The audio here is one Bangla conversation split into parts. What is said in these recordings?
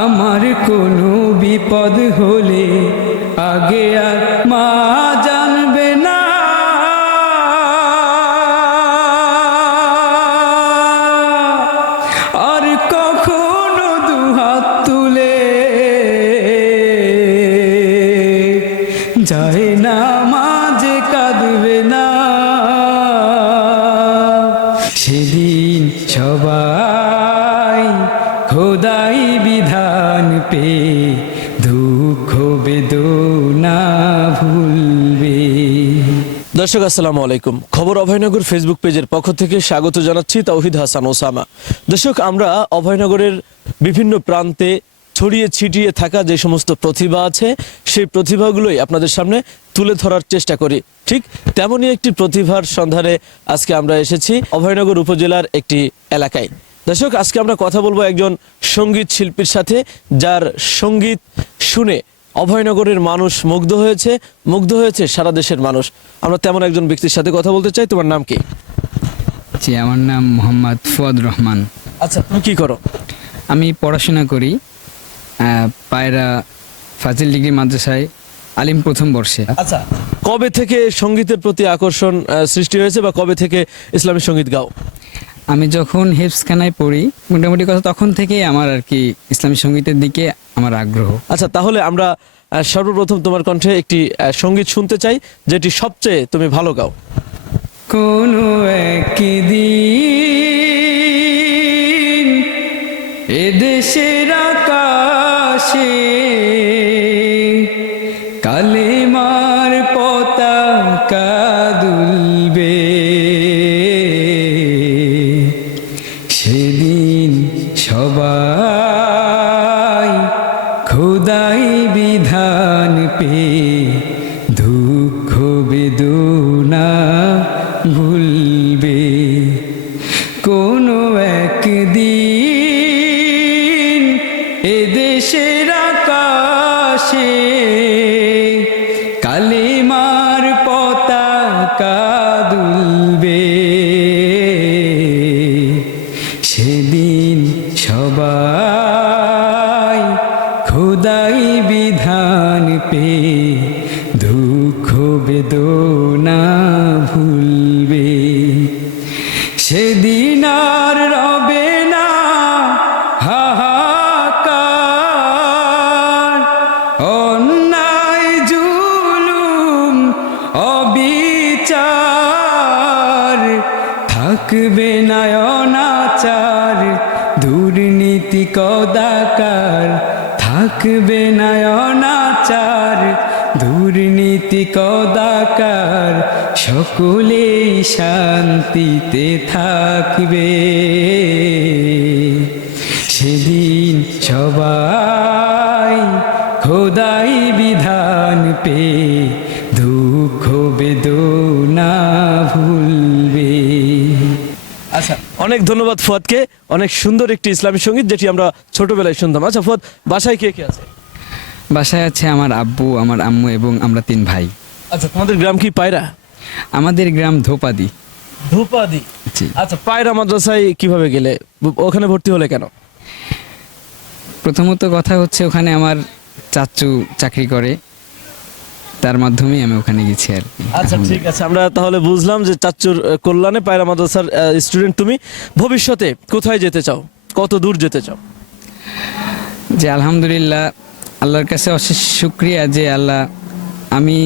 আমার কোনো বিপদ হলে আগে আর মা জানবে না। আর কখনো দুহাত তুলে যায় না। বেদনা ভুলবে। দর্শক, আসসালামু আলাইকুম। খবর অভয়নগর ফেসবুক পেজের পক্ষ থেকে স্বাগত জানাচ্ছি তৌহিদ হাসান ওসামা। দর্শক, আমরা অভয়নগরের বিভিন্ন প্রান্তে ছড়িয়ে ছিটিয়ে থাকা যে সমস্ত প্রতিভা আছে, সেই প্রতিভাগুলোই আপনাদের সামনে তুলে ধরার চেষ্টা করি। ঠিক তেমনই একটি প্রতিভার সন্ধানে আজকে আমরা এসেছি অভয়নগর উপজেলার একটি এলাকায়। দর্শক, আজকে আমরা কথা বলব একজন সংগীত শিল্পীর সাথে, যার সংগীত শুনে অভয়নগরের মানুষ মুগ্ধ হয়েছে মুগ্ধ হয়েছে সারা দেশের মানুষ। আমরা তেমন একজন ব্যক্তির সাথে কথা বলতে চাই তোমার নাম কি? জি আমার নাম মোহাম্মদ ফুয়াদ রহমান। আচ্ছা তুমি কি করো? আমি পড়াশোনা করি পায়রা ফাজিল ডিগ্রি মাদ্রাসায় আলিম প্রথম বর্ষে। আচ্ছা কবে থেকে সঙ্গীতের প্রতি আকর্ষণ সৃষ্টি হয়েছে বা কবে থেকে ইসলামী সংগীত গাও? আমি যখন হেফসখানায় পড়ি মোটামুটি কথা তখন থেকেই আমার আর কি ইসলামী সঙ্গীতের দিকে আমার আগ্রহ। আচ্ছা তাহলে আমরা সর্বপ্রথম তোমার কণ্ঠে একটি সংগীত শুনতে চাই যেটি সবচেয়ে তুমি ভালো গাও। কোনো একদিন একদিন এদেশের আকাশে কালিমার পতাকা দুলবে। সেদিন সবাই থাকবে না অনাচার দুর্নীতি কদাকার। থাকবে না অনাচার দুর্নীতি কদাকার। সকলেই শান্তিতে থাকবে। সেদিন সবাই খোদাই বিধান পে দুঃখ বেদনা আচ্ছা অনেক ধন্যবাদ ফুয়াদকে। অনেক সুন্দর একটি ইসলামী সংগীত যেটি আমরা ছোটবেলায় শুনতাম। আচ্ছা ফুয়াদ বাসায় কে কে আছে? বাসায় আছে আমার আব্বু আমার আম্মু এবং আমরা তিন ভাই। আচ্ছা তোমাদের গ্রাম কি পায়রা? আমাদের গ্রাম ধোপাদি। ধূপাদি? আচ্ছা পায়রা মাদ্রাসায় কীভাবে গেলে? ওখানে ভর্তি হলে কেন? প্রথমত কথা হচ্ছে ওখানে আমার চাচু চাকরি করে। তার মাধ্যমেই আমি ওখানে গেছি আর কি। আচ্ছা ঠিক আছে আমরা তাহলে বুঝলাম যে চাচ্চুর কল্যাণে পায়রা মাদ্রাসার স্টুডেন্ট তুমি। ভবিষ্যতে কোথায় যেতে চাও? কত দূর যেতে চাও? যে আলহামদুলিল্লাহ আল্লাহর কাছে অশেষ শুক্রিয়া যে আল্লাহ আমি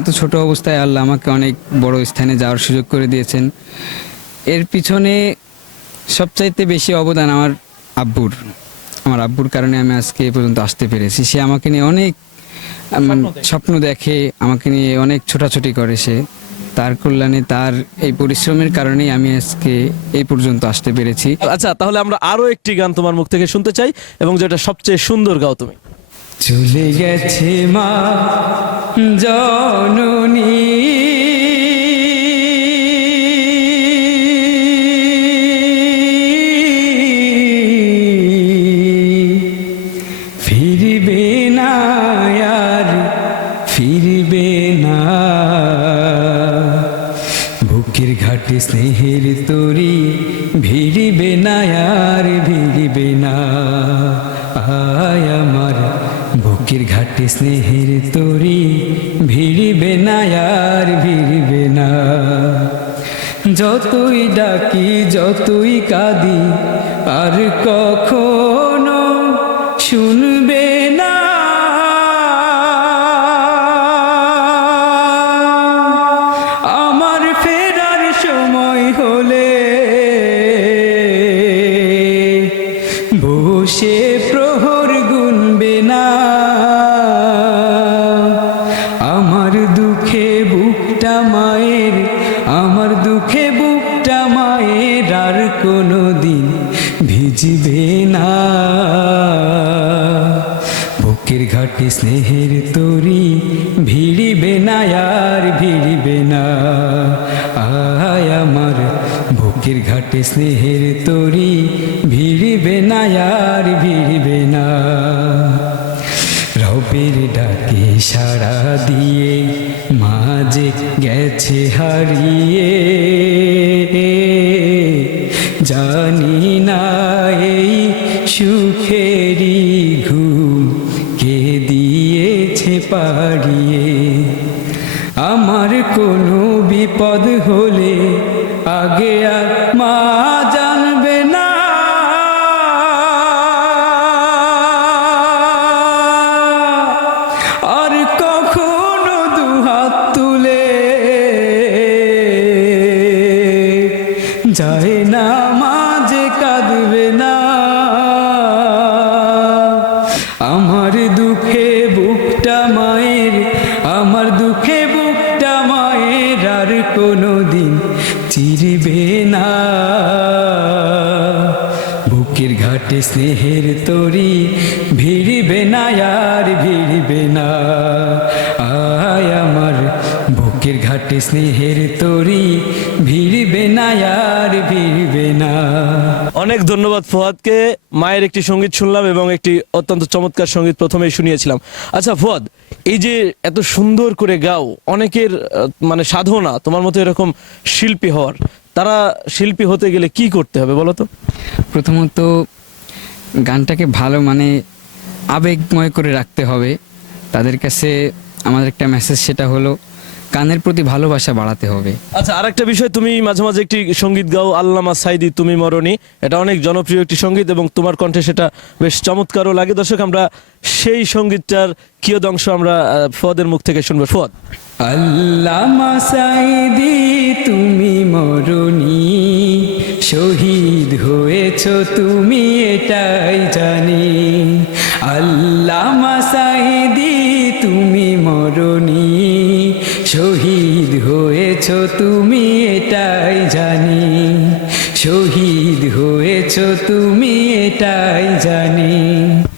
এত ছোট অবস্থায় আল্লাহ আমাকে অনেক বড় স্থানে যাওয়ার সুযোগ করে দিয়েছেন। এর পিছনে সবচাইতে বেশি অবদান আমার আব্বুর। আমার আব্বুর কারণে আমি আজকে এ পর্যন্ত আসতে পেরেছি। সে আমাকে নিয়ে অনেক স্বপ্ন দেখে। আমাকে নিয়ে অনেক ছোটাছুটি করে সে। তার কল্যাণে তার এই পরিশ্রমের কারণেই আমি আজকে এই পর্যন্ত আসতে পেরেছি। আচ্ছা তাহলে আমরা আরও একটি গান তোমার মুখ থেকে শুনতে চাই এবং যেটা সবচেয়ে সুন্দর গাও তুমি। চলে গেছে মা জননী। আর ভিড়বে না। আয় আমার বুকের ঘাটে স্নেহের তরি ভিড়িবে না আর ভিড়িবে না। যতই ডাকি, যতই কাঁদি, আর কখনো শুনবে বুকের স্নেহের তরি, ভিড়িবে না, আর ভিড়িবে না। আয় আমার বুকের ঘাটে স্নেহের তরি, ভিড়িবে না, আর ভিড়িবে না। রবের ডাকে সাড়া দিয়ে মাঝে গেছে হারিয়ে। জানি না এই সুখেরই আমার কোনো বিপদ হলে আগে কোনো দিন চিরবে না। বুকের ঘাটে স্নেহের তরি ভিড়বে না, আর ভিড়বে না। আয় আমার বুকের ঘাটে স্নেহের তরি ভিড়বে না, আর ভিড়বে না। অনেক ধন্যবাদ ফুয়াদকে। মায়ের একটি সংগীত শুনলাম এবং একটি অত্যন্ত চমৎকার সংগীত প্রথমেই শুনিয়েছিলাম। আচ্ছা ফুয়াদ, এই যে এত সুন্দর করে গাও, অনেকের মানে সাধনা, তোমার মতো এরকম শিল্পী হওয়ার, তারা শিল্পী হতে গেলে কি করতে হবে বলো তো? প্রথমত, গানটাকে ভালো মানে আবেগময় করে রাখতে হবে। তাদের কাছে আমাদের একটা মেসেজ সেটা হলো গানের প্রতি ভালোবাসা বাড়াতে হবে। আচ্ছা আরেকটা বিষয় তুমি মাঝে মাঝে একটি সংগীত গাও আল্লামা সাইদি তুমি মরণি। এটা অনেক জনপ্রিয় একটি সংগীত এবং তোমার কণ্ঠে সেটা বেশ চমৎকারও লাগে। দর্শক আমরা সেই সঙ্গীতটার কিয়দংশ আমরা আহ, ফুয়াদের মুখ থেকে শুনব। ফুয়াদ। আল্লামা সাইদি তুমি মরণি। শহীদ হয়েছ তুমি এটাই জানি। হয়েছ তুমি এটাই জানি। শহীদ হয়েছ তুমি এটাই জানি।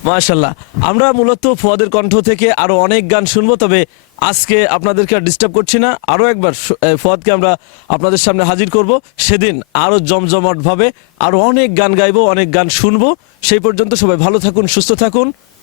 মাশাল্লাহ, আমরা মূলত ফুয়াদের কণ্ঠ থেকে আরও অনেক গান শুনব, তবে আজকে আপনাদেরকে আর ডিস্টার্ব করছি না। আরও একবার ফুয়াদকে আমরা আপনাদের সামনে হাজির করব। সেদিন আরও জমজমাট ভাবে আরও অনেক গান গাইবো, অনেক গান শুনব। সেই পর্যন্ত সবাই ভালো থাকুন, সুস্থ থাকুন।